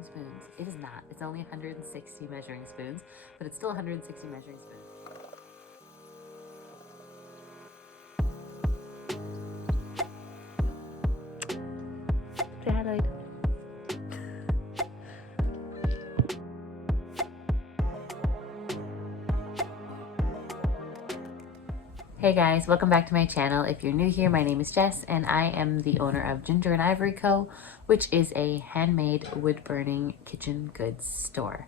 measuring spoons. It is not. It's only 160 measuring spoons, but it's still 160 measuring spoons. Say hi, Lloyd. Hey guys, welcome back to my channel. If you're new here, my name is Jess and I am the owner of Ginger and Ivory Co, which is a handmade wood burning kitchen goods store.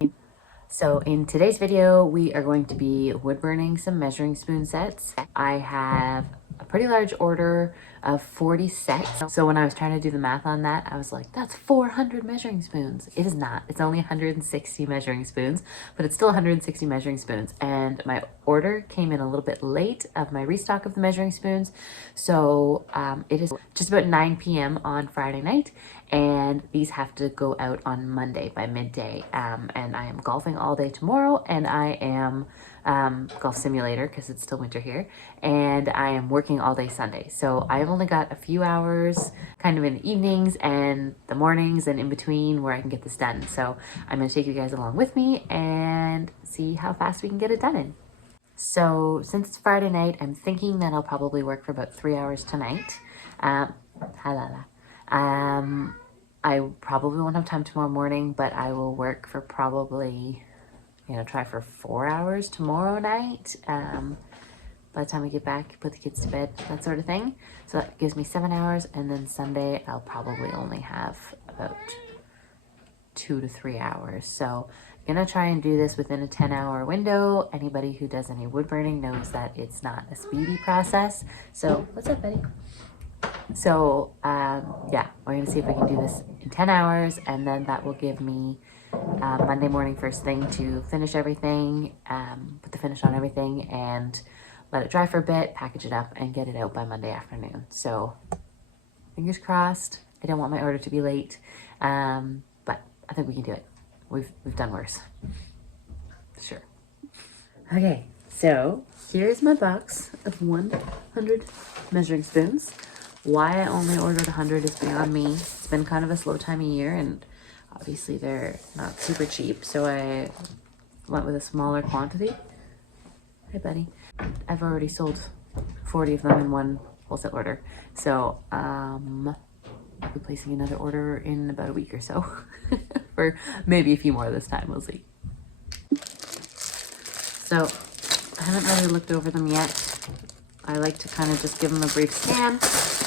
So in today's video, we are going to be wood burning some measuring spoon sets. I have a pretty large order of 40 sets. So when I was trying to do the math on that, I was like, that's 400 measuring spoons. It is not. It's only 160 measuring spoons, but it's still 160 measuring spoons. And my order came in a little bit late of my restock of the measuring spoons. So it is just about 9 p.m. on Friday night. And these have to go out on Monday by midday. And I am golfing all day tomorrow, and I am golf simulator because it's still winter here, and I am working all day Sunday. So I've only got a few hours kind of in the evenings and the mornings and in between where I can get this done. So I'm going to take you guys along with me and see how fast we can get it done in. So since it's Friday night, I'm thinking that I'll probably work for about 3 hours tonight. I probably won't have time tomorrow morning, but I will work for probably, try for 4 hours tomorrow night. By the time we get back, put the kids to bed, that sort of thing. So that gives me 7 hours, and then Sunday I'll probably only have about 2 to 3 hours. So I'm gonna try and do this within a 10-hour window. Anybody who does any wood burning knows that it's not a speedy process. So what's up, buddy? So yeah, we're gonna see if I can do this in 10 hours, and then that will give me Monday morning first thing to finish everything, put the finish on everything, and let it dry for a bit, package it up, and get it out by Monday afternoon. So fingers crossed. I don't want my order to be late, but I think we can do it. We've done worse. Sure. Okay, so here's my box of 100 measuring spoons. Why I only ordered 100 is beyond me. It's been kind of a slow time of year, and obviously they're not super cheap, so I went with a smaller quantity. Hey, buddy. I've already sold 40 of them in one wholesale order, so I'll be placing another order in about a week or so for maybe a few more this time. We'll see. So I haven't really looked over them yet. I like to kind of just give them a brief scan,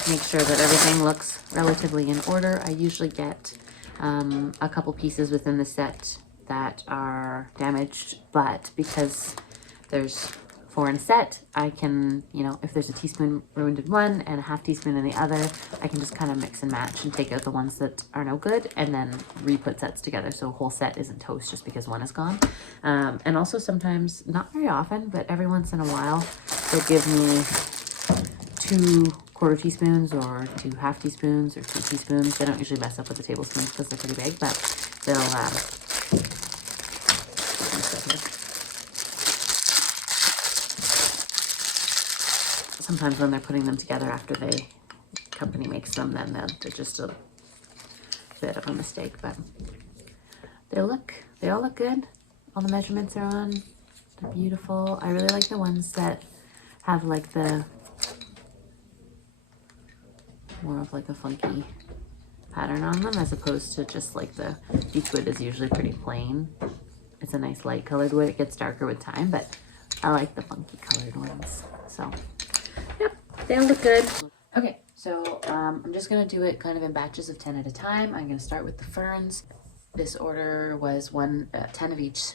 make sure that everything looks relatively in order. I usually get a couple pieces within the set that are damaged, but because there's 4 in a set, I can, if there's a teaspoon ruined in one and a half teaspoon in the other, I can just kind of mix and match and take out the ones that are no good and then re-put sets together so a whole set isn't toast just because one is gone. And also sometimes, not very often, but every once in a while, they'll give me 2 quarter teaspoons or 2 half teaspoons or 2 teaspoons. They don't usually mess up with the tablespoons because they're pretty big, but they'll sometimes when they're putting them together after the company makes them, then they're just a bit of a mistake, but they all look good. All the measurements are on. They're beautiful. I really like the ones that have like the more of like a funky pattern on them as opposed to just like the beech wood is usually pretty plain. It's a nice light colored wood. It gets darker with time, but I like the funky colored ones. So yep, they all look good. Okay, so I'm just gonna do it kind of in batches of 10 at a time. I'm gonna start with the ferns. This order was 10 of each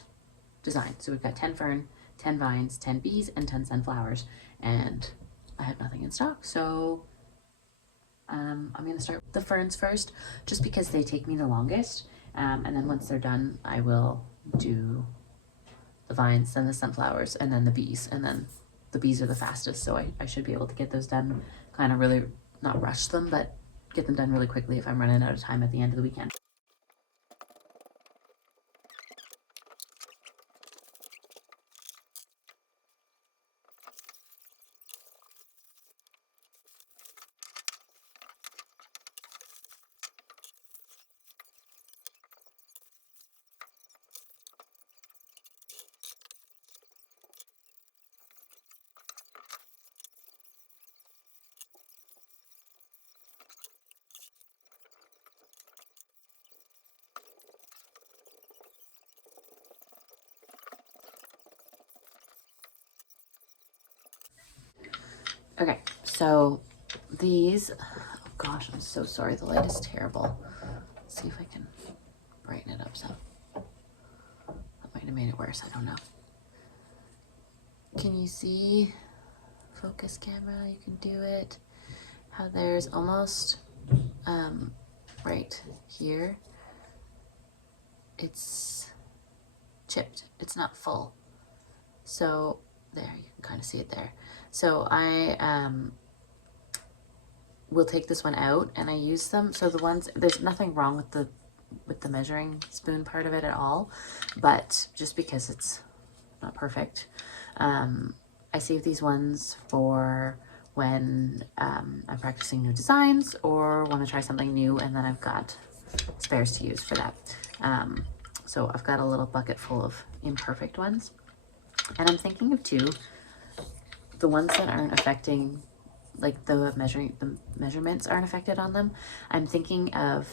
design. So we've got 10 fern, 10 vines, 10 bees, and 10 sunflowers. And I had nothing in stock, so I'm gonna start with the ferns first, just because they take me the longest. And then once they're done, I will do the vines, then the sunflowers, and then the bees. And then the bees are the fastest, so I should be able to get those done, kind of really, not rush them, but get them done really quickly if I'm running out of time at the end of the weekend. Okay, so these, oh gosh, I'm so sorry. The light is terrible. Let's see if I can brighten it up some. That might have made it worse. I don't know. Can you see? Focus camera, you can do it. How there's almost right here, it's chipped. It's not full. So there, you can kind of see it there. So I will take this one out and I use them. So the ones, there's nothing wrong with the measuring spoon part of it at all, but just because it's not perfect, I save these ones for when I'm practicing new designs or want to try something new, and then I've got spares to use for that. So I've got a little bucket full of imperfect ones, and I'm thinking of the ones that aren't affecting, like the measurements aren't affected on them. I'm thinking of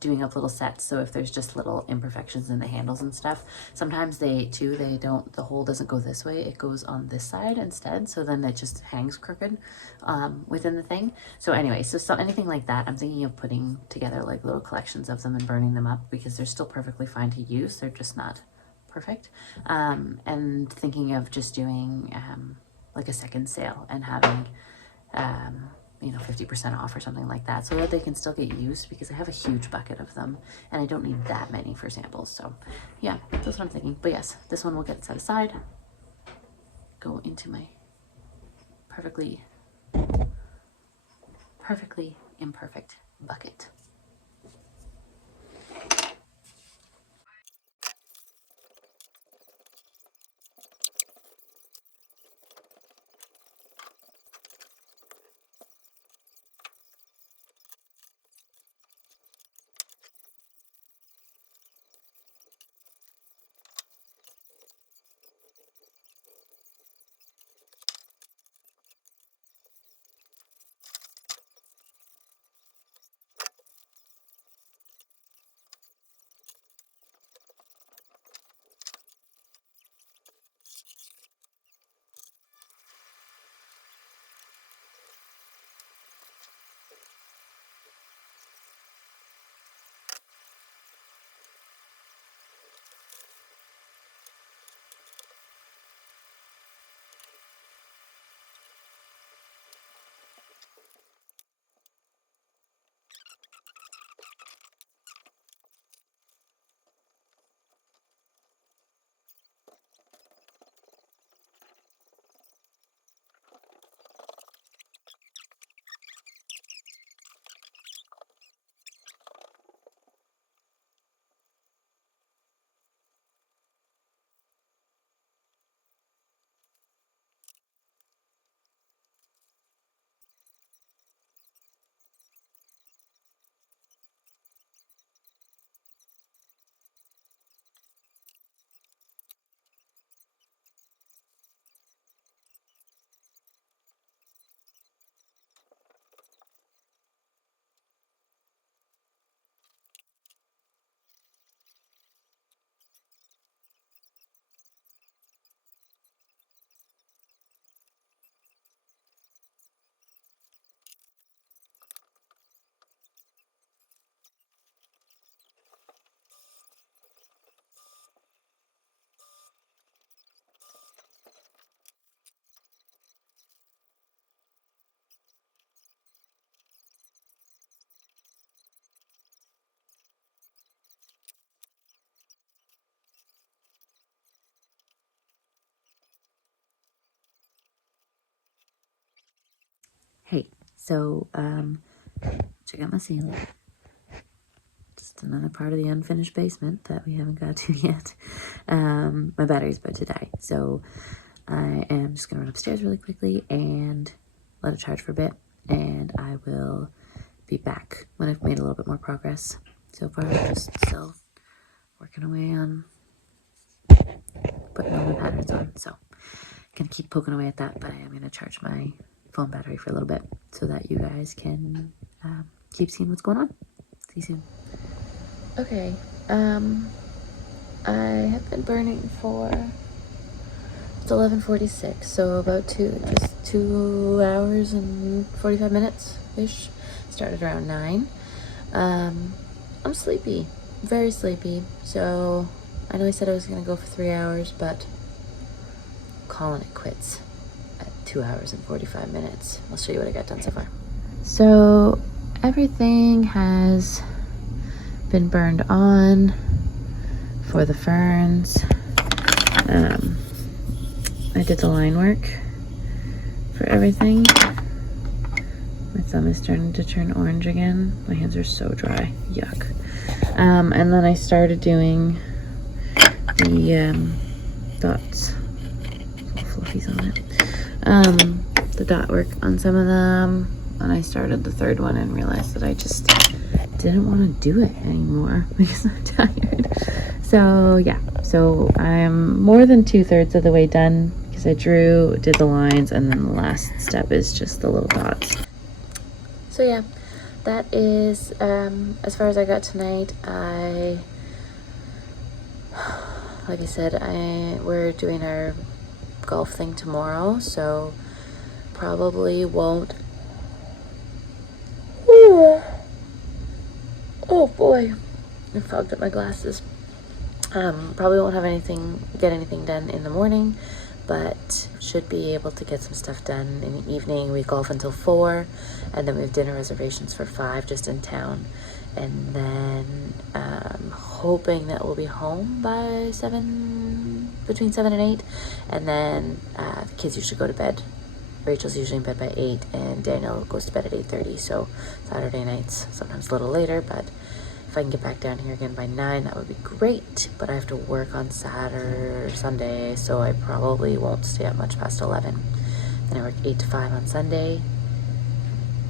doing up little sets. So if there's just little imperfections in the handles and stuff, sometimes they don't, the hole doesn't go this way, it goes on this side instead. So then it just hangs crooked within the thing. So anyway, so anything like that, I'm thinking of putting together like little collections of them and burning them up, because they're still perfectly fine to use. They're just not perfect. And thinking of just doing like a second sale and having, 50% off or something like that, so that they can still get used, because I have a huge bucket of them and I don't need that many for samples. So yeah, that's what I'm thinking. But yes, this one will get set aside, go into my perfectly imperfect bucket. Hey, so check out my ceiling. Just another part of the unfinished basement that we haven't got to yet. My battery's about to die, so I am just gonna run upstairs really quickly and let it charge for a bit, and I will be back when I've made a little bit more progress. So far, I'm just still working away on putting all my patterns on, so gonna keep poking away at that, but I am gonna charge my phone battery for a little bit so that you guys can keep seeing what's going on. See you soon. Okay, I have been burning for, it's 11:46, so about just 2 hours and 45 minutes ish. Started around 9. I'm sleepy, very sleepy. So I know I said I was gonna go for 3 hours, but I'm calling it quits at 2 hours and 45 minutes. I'll show you what I got done so far. So everything has been burned on for the ferns. I did the line work for everything. My thumb is starting to turn orange again. My hands are so dry. Yuck. And then I started doing the dots. Fluffies on it. The dot work on some of them. And I started the third one and realized that I just didn't want to do it anymore because I'm tired. So yeah, so I'm more than 2/3 of the way done because I did the lines, and then the last step is just the little dots. So yeah, that is as far as I got tonight. Like I said, we're doing our golf thing tomorrow, so probably won't. Oh boy, I fogged up my glasses. Probably won't get anything done in the morning, but should be able to get some stuff done in the evening. We golf until 4, and then we have dinner reservations for 5 just in town. And then hoping that we'll be home by 7, between 7 and 8. And then the kids usually go to bed. Rachel's usually in bed by 8, and Daniel goes to bed at 8:30. So Saturday nights, sometimes a little later, but if I can get back down here again by 9, that would be great. But I have to work on Saturday, Sunday, so I probably won't stay up much past 11. Then I work 8 to 5 on Sunday,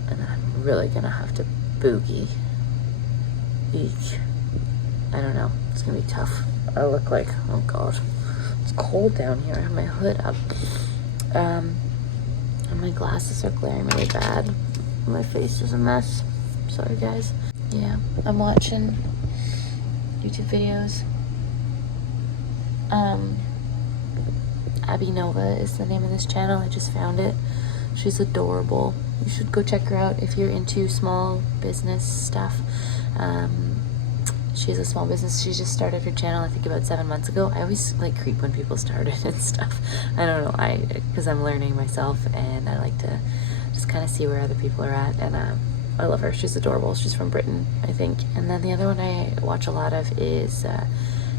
and then I'm really gonna have to boogie. Eek. I don't know. It's gonna be tough. I look like, oh god, it's cold down here. I have my hood up. And my glasses are glaring really bad. My face is a mess. Sorry guys. Yeah, I'm watching YouTube videos. Abby Nova is the name of this channel. I just found it. She's adorable. You should go check her out if you're into small business stuff. She has a small business. She just started her channel, I think about 7 months ago. I always like creep when people started and stuff. I don't know, because I'm learning myself, and I like to just kind of see where other people are at. And I love her. She's adorable. She's from Britain, I think. And then the other one I watch a lot of is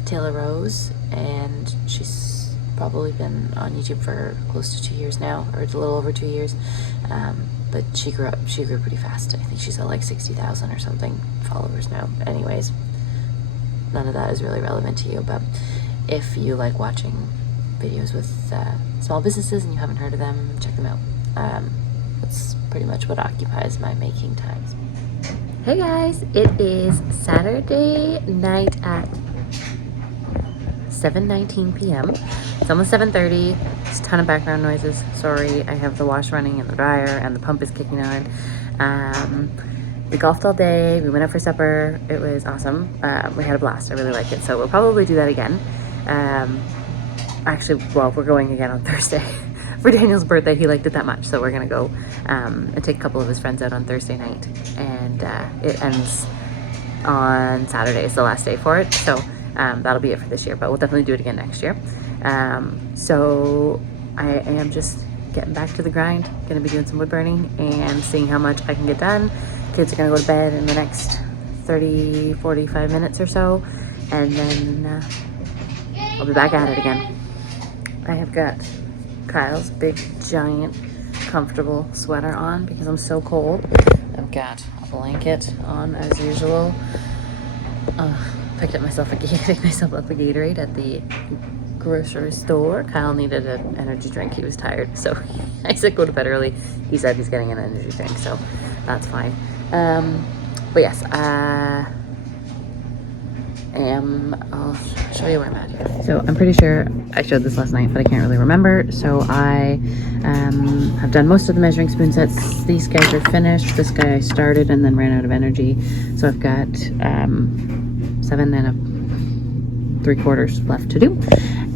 Taylor Rose, and she's probably been on YouTube for close to 2 years now, or it's a little over 2 years. But she grew pretty fast. I think she's at like 60,000 or something followers now. Anyways, none of that is really relevant to you, but if you like watching videos with small businesses and you haven't heard of them, check them out. That's pretty much what occupies my making times. Hey guys, it is Saturday night at 7:19 p.m. It's almost 7:30. There's a ton of background noises. Sorry, I have the wash running and the dryer and the pump is kicking on. We golfed all day. We went out for supper. It was awesome. We had a blast. I really liked it. So we'll probably do that again. Actually, well, we're going again on Thursday. For Daniel's birthday, he liked it that much. So we're going to go and take a couple of his friends out on Thursday night. And it ends on Saturday. It's the last day for it. So that'll be it for this year. But we'll definitely do it again next year. So I am just getting back to the grind. Going to be doing some wood burning and seeing how much I can get done. Kids are going to go to bed in the next 30-45 minutes or so, and then I'll be back at it again. I have got Kyle's big giant comfortable sweater on because I'm so cold. I've got a blanket on as usual. Picked myself up a Gatorade at the grocery store. Kyle needed an energy drink. He was tired, so I said go to bed early. He said he's getting an energy drink, so that's fine. But yes, I'll show you where I'm at here. So I'm pretty sure I showed this last night, but I can't really remember. So I have done most of the measuring spoon sets. These guys are finished. This guy I started and then ran out of energy. So I've got 7 3/4 left to do.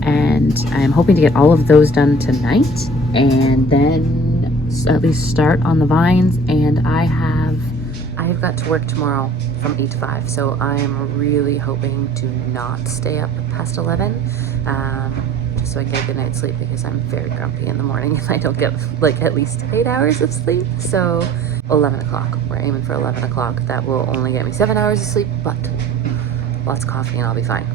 And I'm hoping to get all of those done tonight. And then at least start on the vines, and I've got to work tomorrow from 8 to 5, so I'm really hoping to not stay up past 11, just so I get a good night's sleep, because I'm very grumpy in the morning if I don't get like at least 8 hours of sleep. So 11 o'clock, we're aiming for 11 o'clock. That will only get me 7 hours of sleep, but lots of coffee and I'll be fine.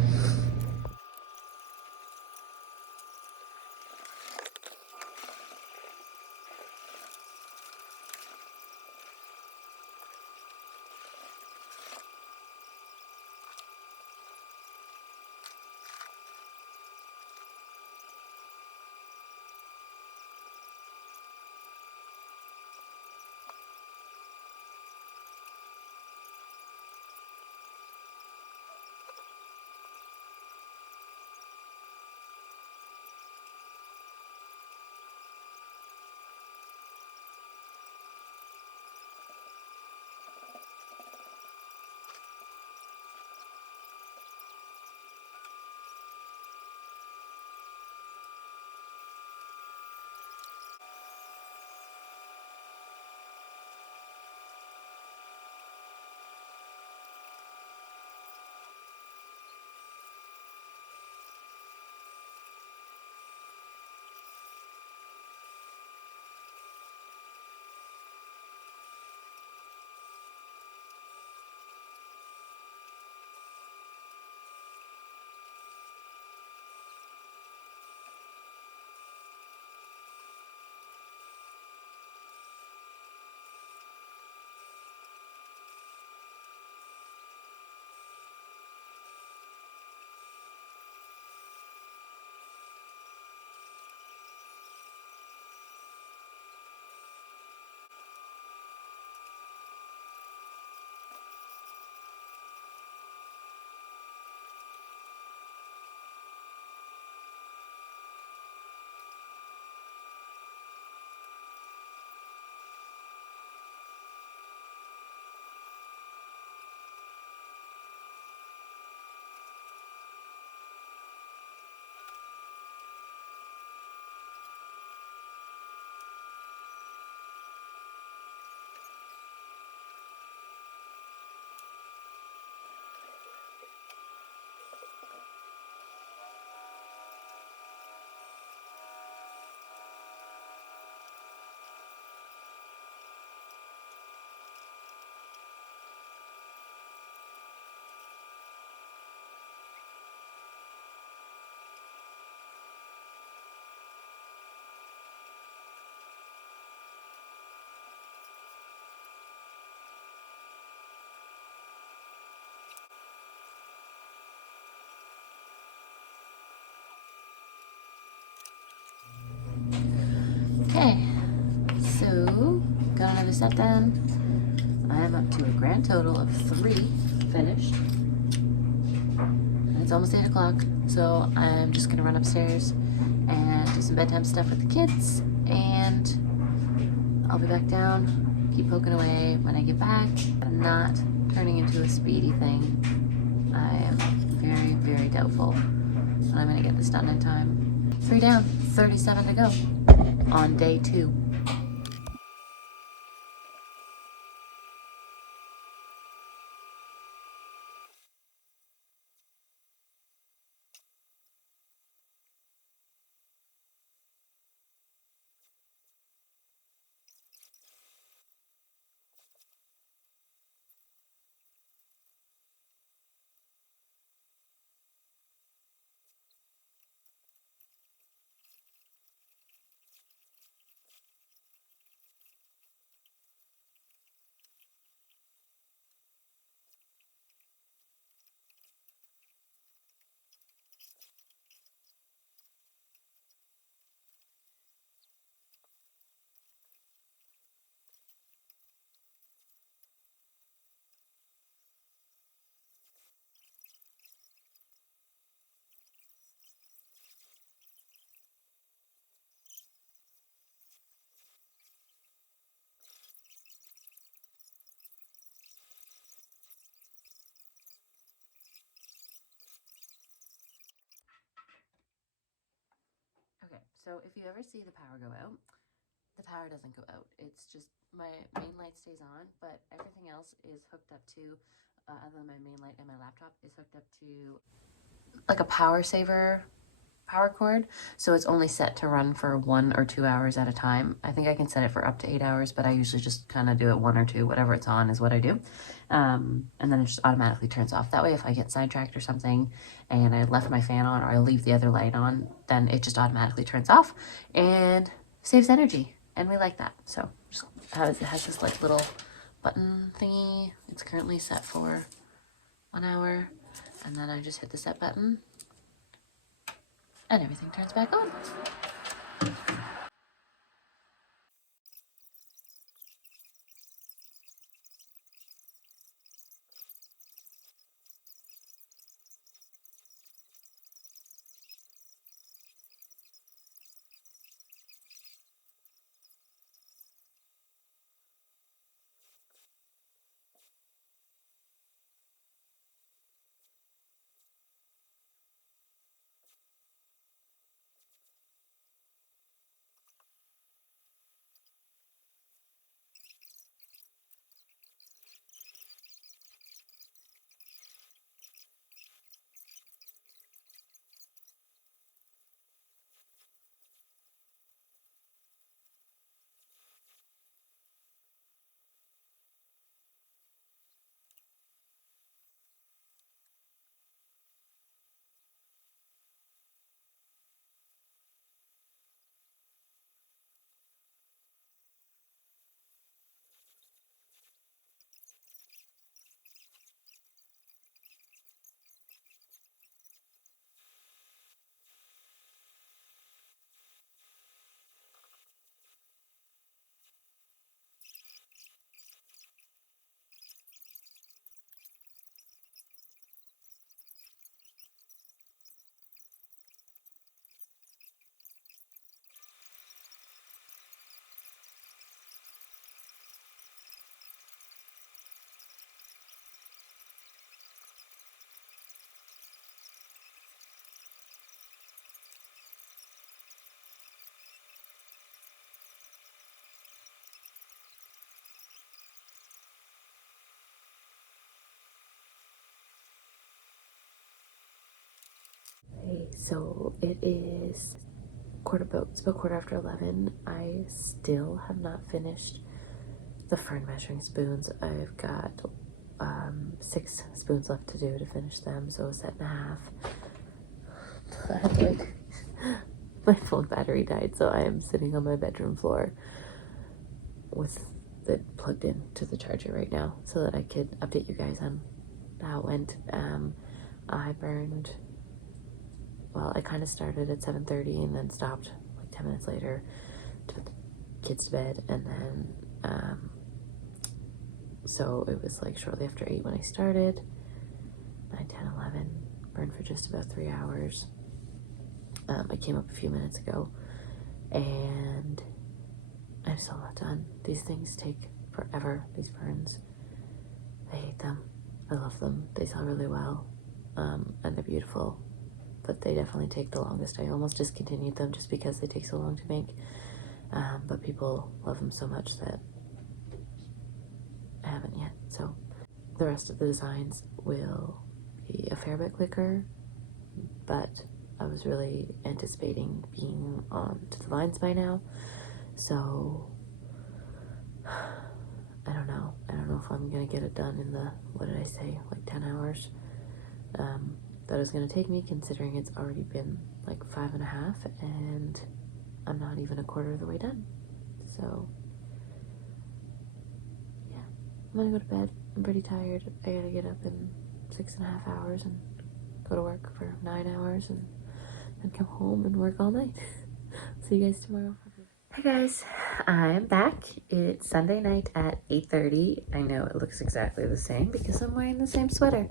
Okay, so got another set done. I'm up to a grand total of 3 finished. And it's almost 8 o'clock, so I'm just gonna run upstairs and do some bedtime stuff with the kids, and I'll be back down, keep poking away. When I get back, I'm not turning into a speedy thing. I am very, very doubtful that I'm gonna get this done in time. 3 down, 37 to go on day 2. Okay, so if you ever see the power go out, the power doesn't go out. It's just my main light stays on, but everything else is hooked up to, other than my main light and my laptop, is hooked up to like a power saver power cord. So it's only set to run for 1 or 2 hours at a time. I think I can set it for up to 8 hours, but I usually just kind of do it 1 or 2, whatever it's on is what I do. And then it just automatically turns off. That way, if I get sidetracked or something and I left my fan on or I leave the other light on, then it just automatically turns off and saves energy. And we like that. So just it has this like little button thingy. It's currently set for 1 hour. And then I just hit the set button and everything turns back on. Okay, so it is it's about 11:15. I still have not finished the fern measuring spoons. I've got 6 spoons left to do to finish them, so a set and a half. My phone battery died, so I am sitting on my bedroom floor with it plugged in to the charger right now so that I could update you guys on how it went. I burned, well, I kind of started at 7:30 and then stopped like 10 minutes later to put the kids to bed, and then so it was like shortly after 8 when I started. 9, 10, 11, burned for just about 3 hours. I came up a few minutes ago and I'm still not done. These things take forever, these burns. I hate them. I love them. They sell really well, and they're beautiful, but they definitely take the longest. I almost discontinued them just because they take so long to make, but people love them so much that I haven't yet. So the rest of the designs will be a fair bit quicker, but I was really anticipating being on to the vines by now, so I don't know if I'm gonna get it done in the, what did I say, like 10 hours that is gonna take me, considering it's already been like 5.5 and I'm not even a quarter of the way done. So yeah, I'm gonna go to bed. I'm pretty tired. I gotta get up in 6.5 hours and go to work for 9 hours and then come home and work all night. See you guys tomorrow. Hi guys, I'm back. It's Sunday night at 8:30. I know it looks exactly the same because I'm wearing the same sweater.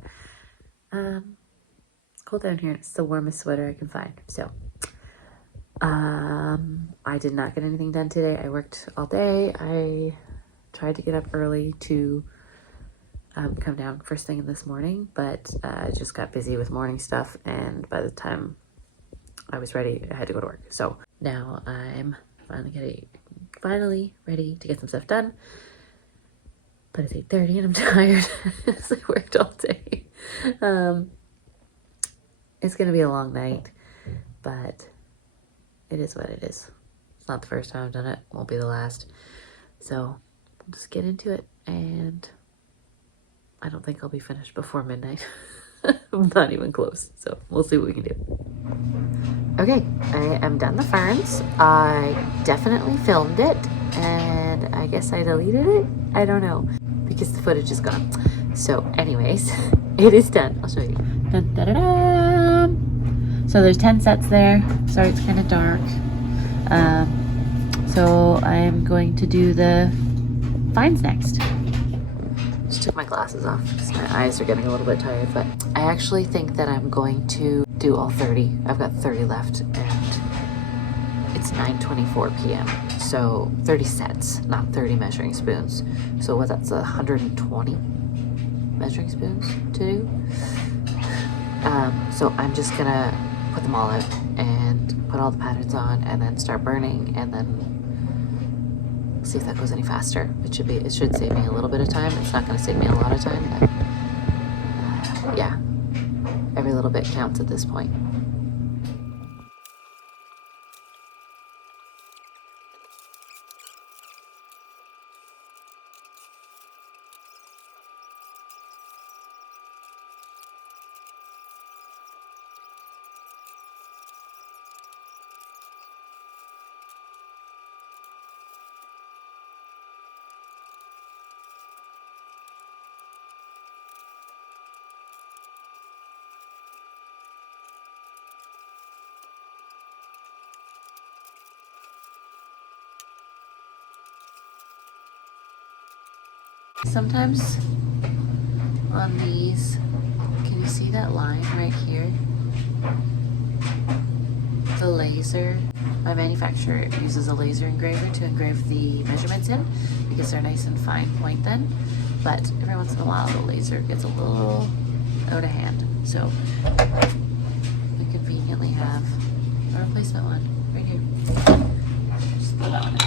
It's cold down here. It's the warmest sweater I can find. So, I did not get anything done today. I worked all day. I tried to get up early to come down first thing this morning, but I just got busy with morning stuff, and by the time I was ready, I had to go to work. So now I'm finally finally ready to get some stuff done. But it's 8:30 and I'm tired because I worked all day. It's gonna be a long night, but it is what it is. It's not the first time I've done it, won't be the last. So we'll just get into it, and I don't think I'll be finished before midnight. I'm not even close, so we'll see what we can do. Okay, I am done the ferns. I definitely filmed it, and I guess I deleted it? I don't know, because the footage is gone. So anyways, it is done. I'll show you. Dun, da, da, da. So there's 10 sets there. Sorry, it's kind of dark. So I'm going to do the vines next. Just took my glasses off because my eyes are getting a little bit tired, but I actually think that I'm going to do all 30. I've got 30 left and it's 9:24 p.m. So 30 sets, not 30 measuring spoons. So what, that's 120 measuring spoons to do. So I'm just gonna put them all out and put all the patterns on and then start burning and then see if that goes any faster. It should save me a little bit of time. It's not going to save me a lot of time, but yeah, every little bit counts at this point. Sometimes on these, can you see that line right here? The laser, my manufacturer uses a laser engraver to engrave the measurements in because they're nice and fine point then, but every once in a while the laser gets a little out of hand. So we conveniently have a replacement one right here. Just throw that one in.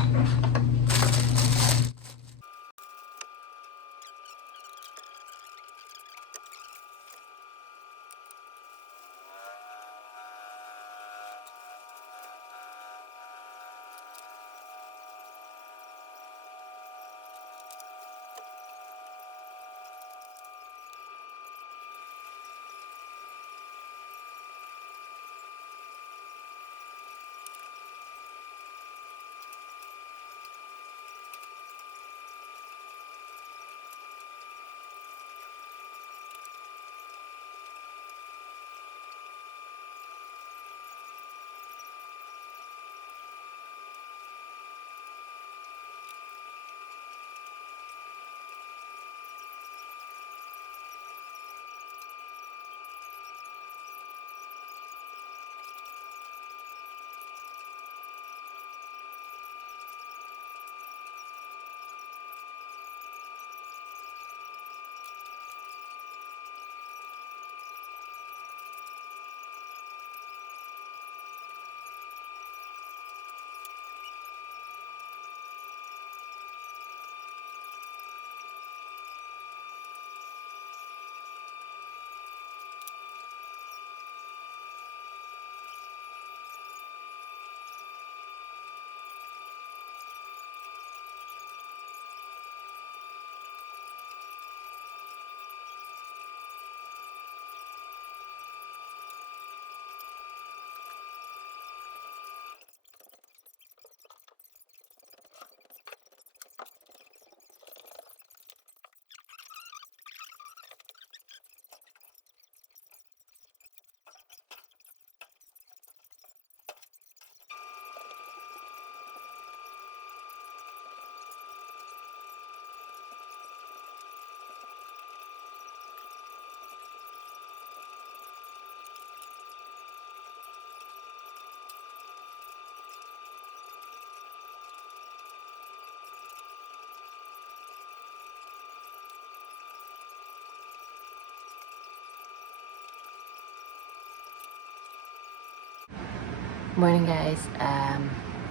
Morning, guys.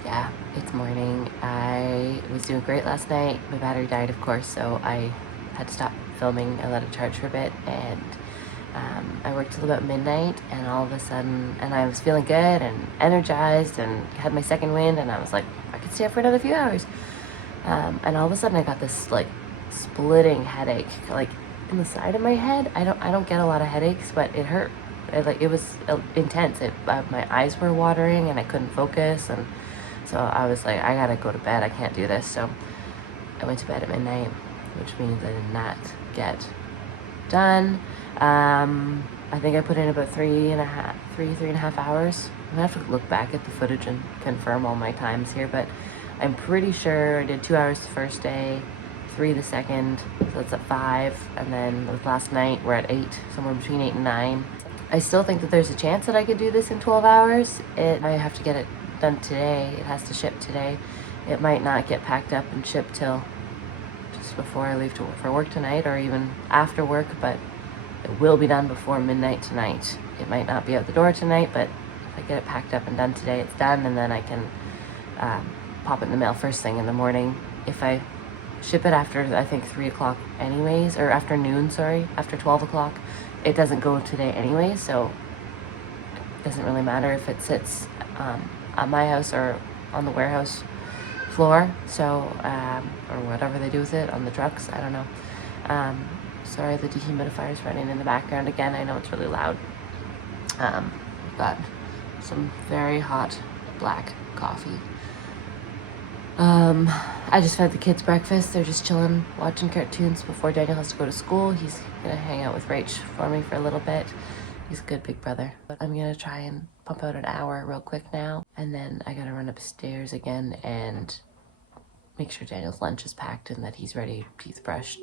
Yeah, it's morning. I was doing great last night. My battery died, of course, so I had to stop filming. I let it charge for a bit, and I worked till about midnight, and all of a sudden, and I was feeling good and energized and had my second wind, and I was like, I could stay up for another few hours. And all of a sudden I got this like splitting headache, like in the side of my head. I don't get a lot of headaches, but it hurt. It was intense. My eyes were watering and I couldn't focus, and so I was like, I gotta go to bed. I can't do this. So I went to bed at midnight, which means I did not get done. I think I put in about 3.5 hours. I'm gonna have to look back at the footage and confirm all my times here, but I'm pretty sure I did 2 hours the first day, 3 the second, so that's at 5, and then with last night we're at 8, somewhere between 8 and 9. I still think that there's a chance that I could do this in 12 hours. I have to get it done today. It has to ship today. It might not get packed up and shipped till just before I leave for work tonight, or even after work, but it will be done before midnight tonight. It might not be out the door tonight, but if I get it packed up and done today, it's done, and then I can pop it in the mail first thing in the morning. If I ship it after, I think 3 o'clock anyways, or afternoon, sorry, after 12 o'clock, it doesn't go today anyways, so it doesn't really matter if it sits at my house or on the warehouse floor, so, or whatever they do with it on the trucks, I don't know. Sorry, the dehumidifier is running in the background again. I know it's really loud. We've got some very hot black coffee. I just fed the kids breakfast. They're just chilling, watching cartoons before Daniel has to go to school. He's gonna hang out with Rach for me for a little bit. He's a good big brother. But I'm gonna try and pump out an hour real quick now, and then I gotta run upstairs again and make sure Daniel's lunch is packed and that he's ready, teeth brushed,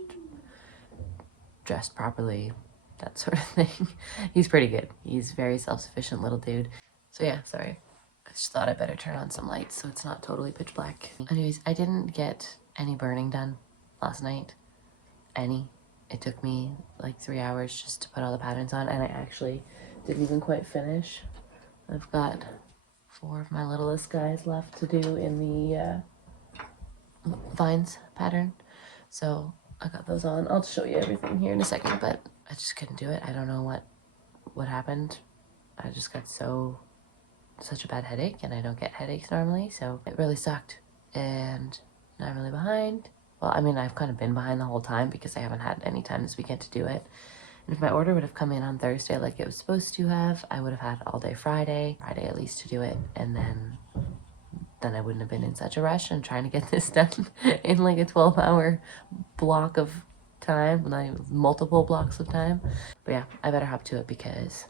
dressed properly, that sort of thing. He's pretty good. He's a very self-sufficient little dude. So yeah, sorry. I just thought I better turn on some lights so it's not totally pitch black. Anyways, I didn't get any burning done last night. Any. It took me like 3 hours just to put all the patterns on, and I actually didn't even quite finish. I've got 4 of my littlest guys left to do in the vines pattern. So I got those on. I'll show you everything here in a second, but I just couldn't do it. I don't know what happened. I just got such a bad headache, and I don't get headaches normally, so it really sucked. And now I'm really behind. Well, I mean, I've kind of been behind the whole time because I haven't had any time this weekend to do it. And if my order would have come in on Thursday like it was supposed to have, I would have had all day Friday at least to do it, and then I wouldn't have been in such a rush and trying to get this done in like a 12-hour block of time, not even multiple blocks of time. But yeah, I better hop to it because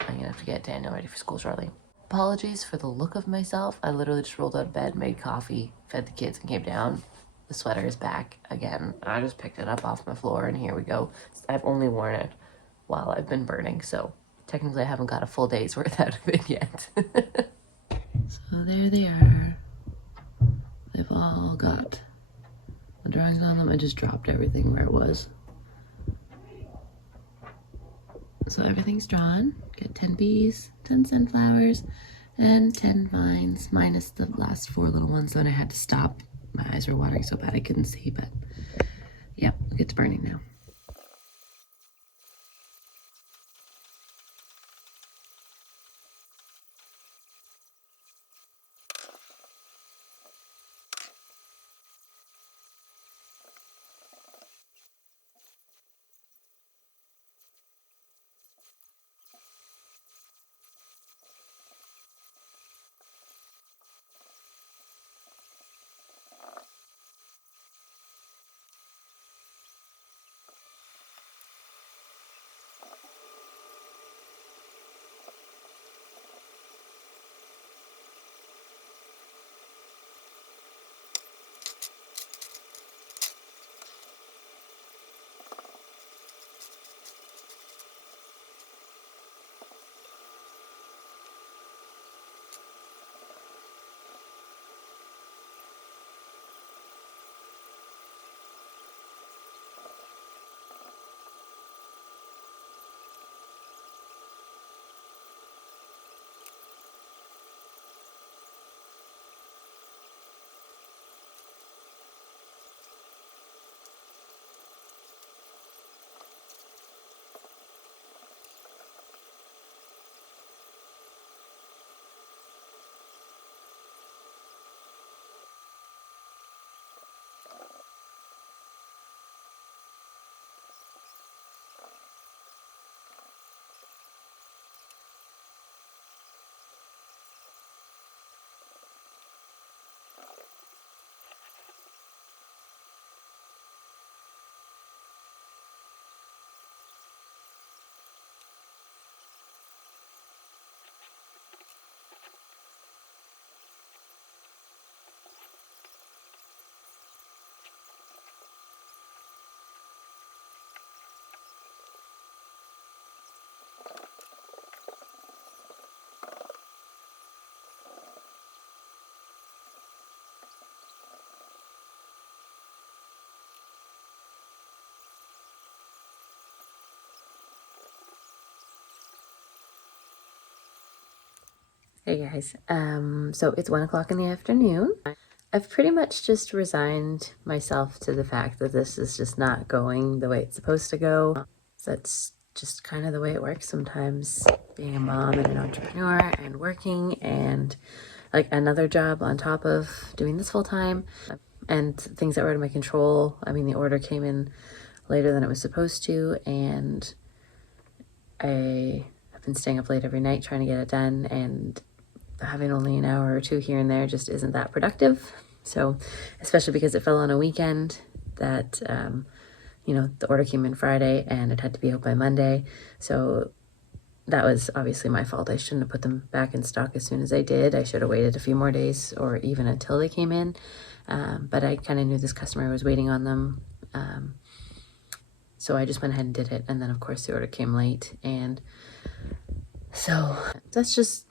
I'm gonna have to get Daniel ready for school shortly. Apologies for the look of myself. I literally just rolled out of bed, made coffee, fed the kids, and came down. The sweater is back again. I just picked it up off my floor, and here we go. I've only worn it while I've been burning, so technically I haven't got a full day's worth out of it yet. So there they are. They've all got the drawings on them. I just dropped everything where it was. So everything's drawn. Got 10 bees, 10 sunflowers, and 10 vines, minus the last 4 little ones that I had to stop. My eyes were watering so bad I couldn't see, but yep, it's burning now. Hey guys, so it's 1 o'clock in the afternoon. I've pretty much just resigned myself to the fact that this is just not going the way it's supposed to go. That's just kind of the way it works sometimes, being a mom and an entrepreneur and working and like another job on top of doing this full time and things that were out of my control. I mean, the order came in later than it was supposed to, and I have been staying up late every night trying to get it done, and having only an hour or two here and there just isn't that productive. So, especially because it fell on a weekend that, you know, the order came in Friday and it had to be out by Monday. So that was obviously my fault. I shouldn't have put them back in stock as soon as I did. I should have waited a few more days or even until they came in. But I kind of knew this customer was waiting on them. So I just went ahead and did it. And then of course the order came late. And so that's just,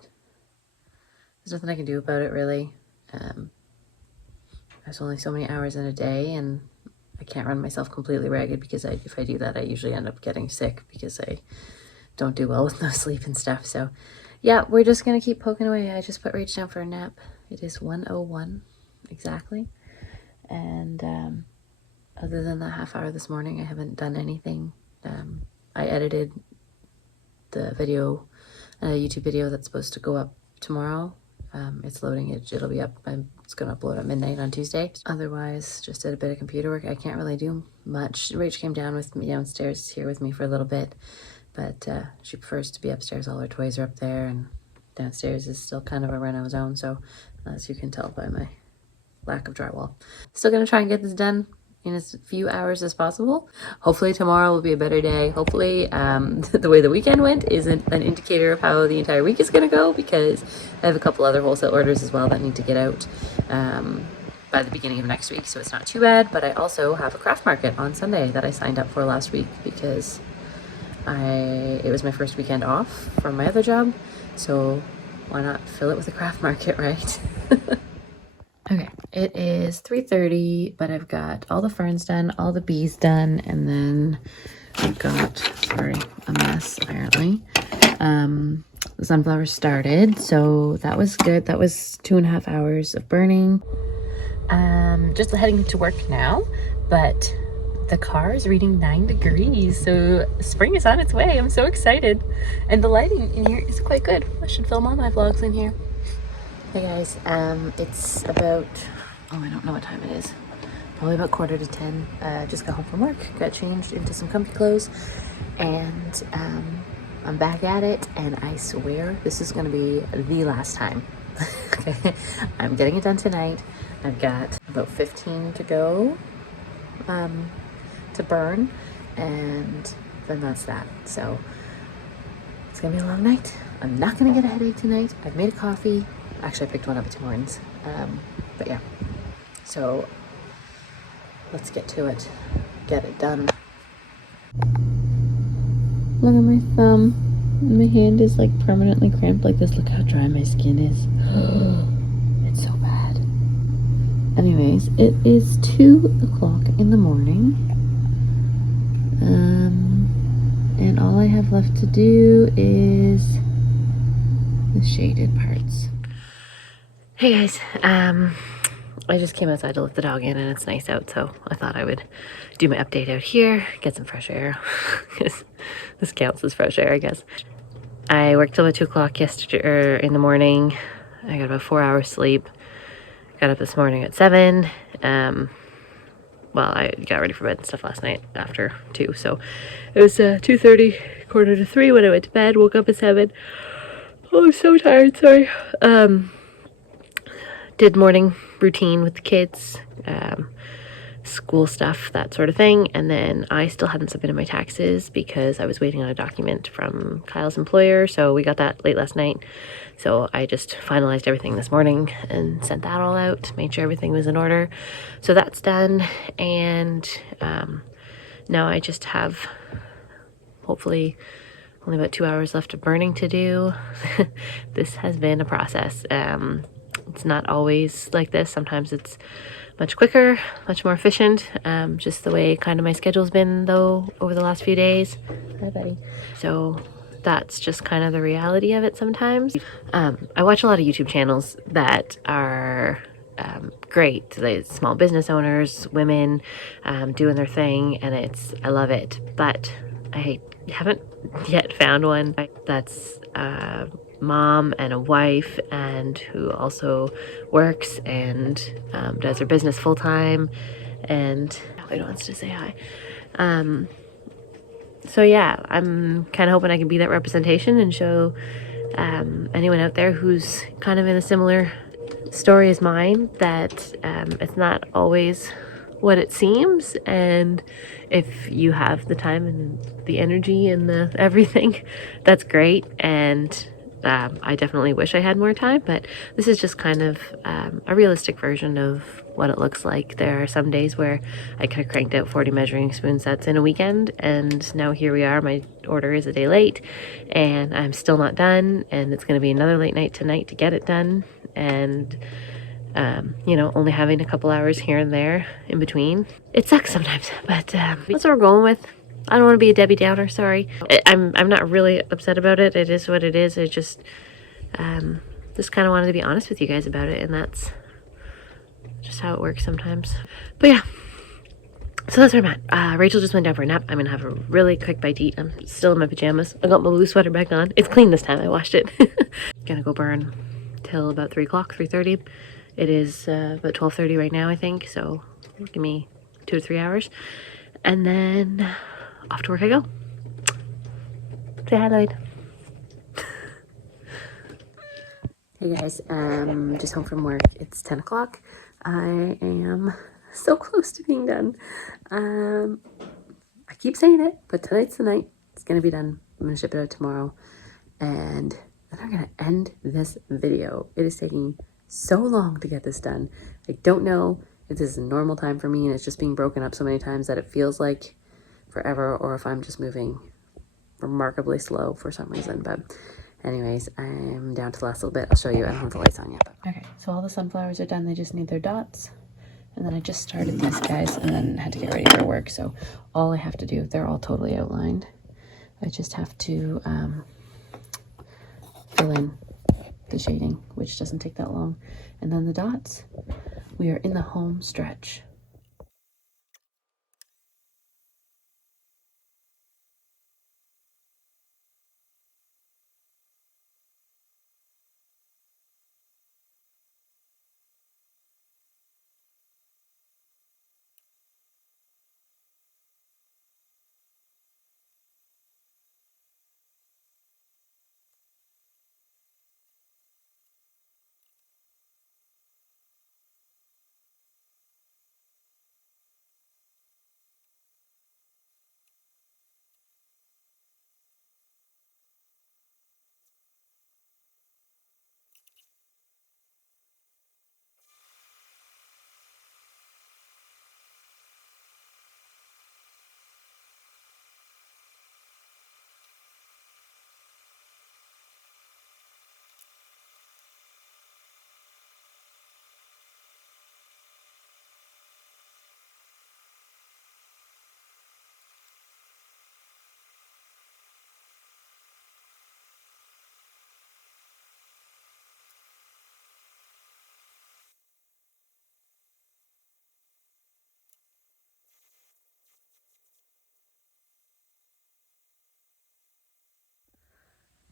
there's nothing I can do about it really. There's only so many hours in a day, and I can't run myself completely ragged because if I do that, I usually end up getting sick because I don't do well with no sleep and stuff. So yeah, we're just gonna keep poking away. I just put Rach down for a nap. It is 1:01 exactly. And other than that half hour this morning, I haven't done anything. I edited the video, a YouTube video that's supposed to go up tomorrow. It's loading, it'll be up, it's gonna upload at midnight on Tuesday. Otherwise, just did a bit of computer work. I can't really do much. Rach came down with me downstairs here with me for a little bit, but she prefers to be upstairs. All her toys are up there, and downstairs is still kind of a reno zone, so as you can tell by my lack of drywall. Still gonna try and get this done in as few hours as possible. Hopefully tomorrow will be a better day. Hopefully the way the weekend went isn't an indicator of how the entire week is going to go, because I have a couple other wholesale orders as well that need to get out by the beginning of next week, so it's not too bad. But I also have a craft market on Sunday that I signed up for last week because it was my first weekend off from my other job, so why not fill it with a craft market, right? Okay, it is 3:30, but I've got all the ferns done, all the bees done, and then I've got, sorry, a mess apparently. The sunflowers started, so that was good. That was 2.5 hours of burning. Just heading to work now, but the car is reading 9 degrees, so spring is on its way. I'm so excited. And the lighting in here is quite good. I should film all my vlogs in here. Hey guys, it's about, oh, I don't know what time it is. Probably about 9:45. Just got home from work, got changed into some comfy clothes, and I'm back at it, and I swear this is gonna be the last time. Okay, I'm getting it done tonight. I've got about 15 to go to burn, and then that's that. So it's gonna be a long night. I'm not gonna get a headache tonight. I've made a coffee. Actually, I picked one up at Tim Hortons. But yeah, so let's get to it. Get it done. Look at my thumb. My hand is like permanently cramped like this. Look how dry my skin is. It's so bad. Anyways, it is 2 o'clock in the morning. And all I have left to do is the shaded parts. Hey guys, I just came outside to let the dog in, and it's nice out, so I thought I would do my update out here, get some fresh air. This counts as fresh air, I guess. I worked till about 2 o'clock yesterday, or in the morning. I got about 4 hours sleep. Got up this morning at 7. Well, I got ready for bed and stuff last night after 2, so it was 2:30, 2:45 when I went to bed. Woke up at 7. Oh, I'm so tired, sorry. Did morning routine with the kids, school stuff, that sort of thing. And then I still hadn't submitted my taxes because I was waiting on a document from Kyle's employer. So we got that late last night. So I just finalized everything this morning and sent that all out, made sure everything was in order. So that's done. And now I just have hopefully only about 2 hours left of burning to do. This has been a process. It's not always like this. Sometimes it's much quicker, much more efficient. Just the way kind of my schedule's been though over the last few days. Hi, buddy. So that's just kind of the reality of it sometimes. I watch a lot of YouTube channels that are great. They small business owners, women doing their thing, and I love it. But I haven't yet found one that's a mom and a wife and who also works and does her business full time. And nobody wants to say hi. So yeah, I'm kind of hoping I can be that representation and show anyone out there who's kind of in a similar story as mine that it's not always what it seems, and if you have the time and the energy and the everything, that's great. And I definitely wish I had more time, but this is just kind of a realistic version of what it looks like. There are some days where I could have cranked out 40 measuring spoon sets in a weekend, and now here we are. My order is a day late and I'm still not done, and it's going to be another late night tonight to get it done. And you know, only having a couple hours here and there in between, it sucks sometimes, but that's what we're going with. I don't want to be a Debbie Downer, sorry. I'm not really upset about it. It is what it is. I just kind of wanted to be honest with you guys about it, and that's just how it works sometimes. But yeah, so that's where I'm at. Rachel just went down for a nap. I'm gonna have a really quick bite to eat. I'm still in my pajamas. I got my blue sweater back on. It's clean this time. I washed it. Gonna go burn till about 3 o'clock, 3:30. It is about 12:30 right now, I think. So give me 2 to 3 hours, and then off to work I go. Say hi, Lloyd. Hey guys, just home from work. It's 10 o'clock. I am so close to being done. I keep saying it, but tonight's the night. It's gonna be done. I'm gonna ship it out tomorrow, and then I'm gonna end this video. It is taking so long to get this done. I don't know if this is a normal time for me and it's just being broken up so many times that it feels like forever, or if I'm just moving remarkably slow for some reason. But anyways, I'm down to the last little bit. I'll show you. I don't have the lights on yet. Okay, so all the sunflowers are done. They just need their dots. And then I just started these guys and then had to get ready for work. So all I have to do, they're all totally outlined. I just have to fill in the shading, which doesn't take that long. And then the dots, we are in the home stretch.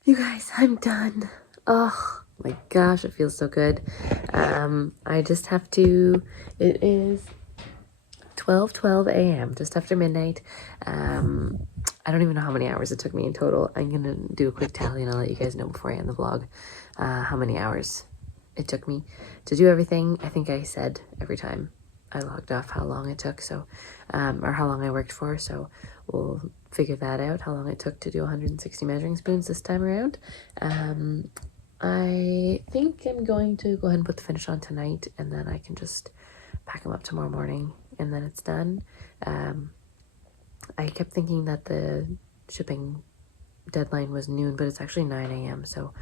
You guys, I'm done. Oh my gosh, it feels so good. I just have to, it is 12:12 a.m., just after midnight. I don't even know how many hours it took me in total. I'm gonna do a quick tally and I'll let you guys know before I end the vlog how many hours it took me to do everything. I think I said every time I logged off how long it took, so or how long I worked for, so we'll figure that out, how long it took to do 160 measuring spoons this time around. I think I'm going to go ahead and put the finish on tonight, and then I can just pack them up tomorrow morning, and then it's done. I kept thinking that the shipping deadline was noon, but it's actually 9 a.m. so,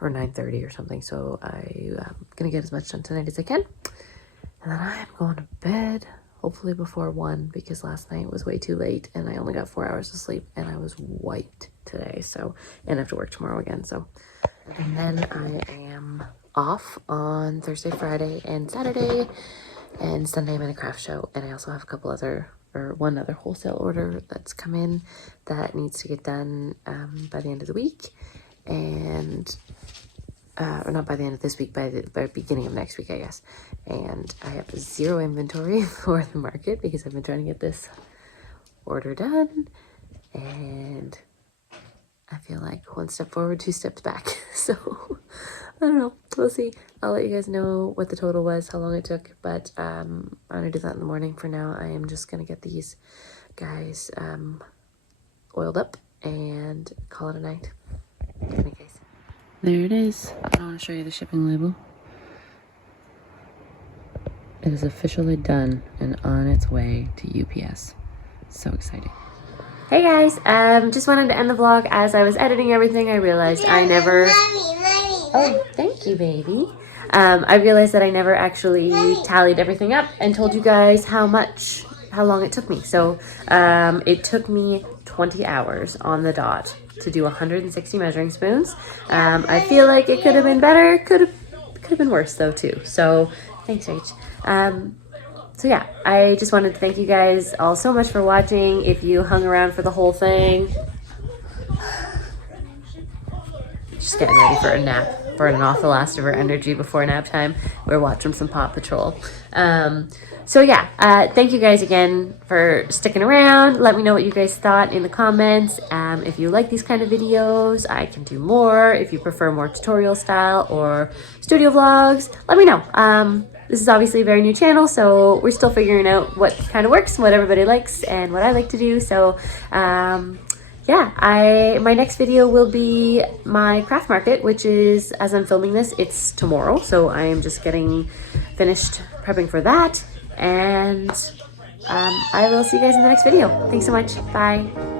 or 9:30 or something, so I'm gonna get as much done tonight as I can, and then I'm going to bed. hopefully before 1, because last night was way too late and I only got 4 hours of sleep and I was wiped today. So, and I have to work tomorrow again. So, and then I am off on Thursday, Friday, and Saturday, and Sunday I'm in a craft show. And I also have a couple other, or one other wholesale order that's come in that needs to get done by the end of the week. And or not by the end of this week, by the beginning of next week, I guess. And I have 0 inventory for the market because I've been trying to get this order done, and I feel like 1 step forward, 2 steps back. So I don't know, we'll see. I'll let you guys know what the total was, how long it took, but I'm gonna do that in the morning. For now, I am just gonna get these guys oiled up and call it a night. In any case, there it is. I want to show you the shipping label. It is officially done and on its way to UPS. So exciting. Hey guys, just wanted to end the vlog. As I was editing everything, I realized I never... Oh, thank you, baby. I realized that I never actually tallied everything up and told you guys how long it took me. So it took me 20 hours on the dot to do 160 measuring spoons. I feel like it could have been better. Could have been worse though too. So thanks, Rach. So yeah, I just wanted to thank you guys all so much for watching. If you hung around for the whole thing, just getting ready for a nap, burning off the last of her energy before nap time. We're watching some Paw Patrol. So yeah, thank you guys again for sticking around. Let me know what you guys thought in the comments. If you like these kind of videos, I can do more. If you prefer more tutorial style or studio vlogs, let me know. This is obviously a very new channel, so we're still figuring out what kind of works, what everybody likes, and what I like to do. So yeah, my next video will be my craft market, which is, as I'm filming this, it's tomorrow. So I am just getting finished prepping for that. And I will see you guys in the next video. Thanks so much. Bye.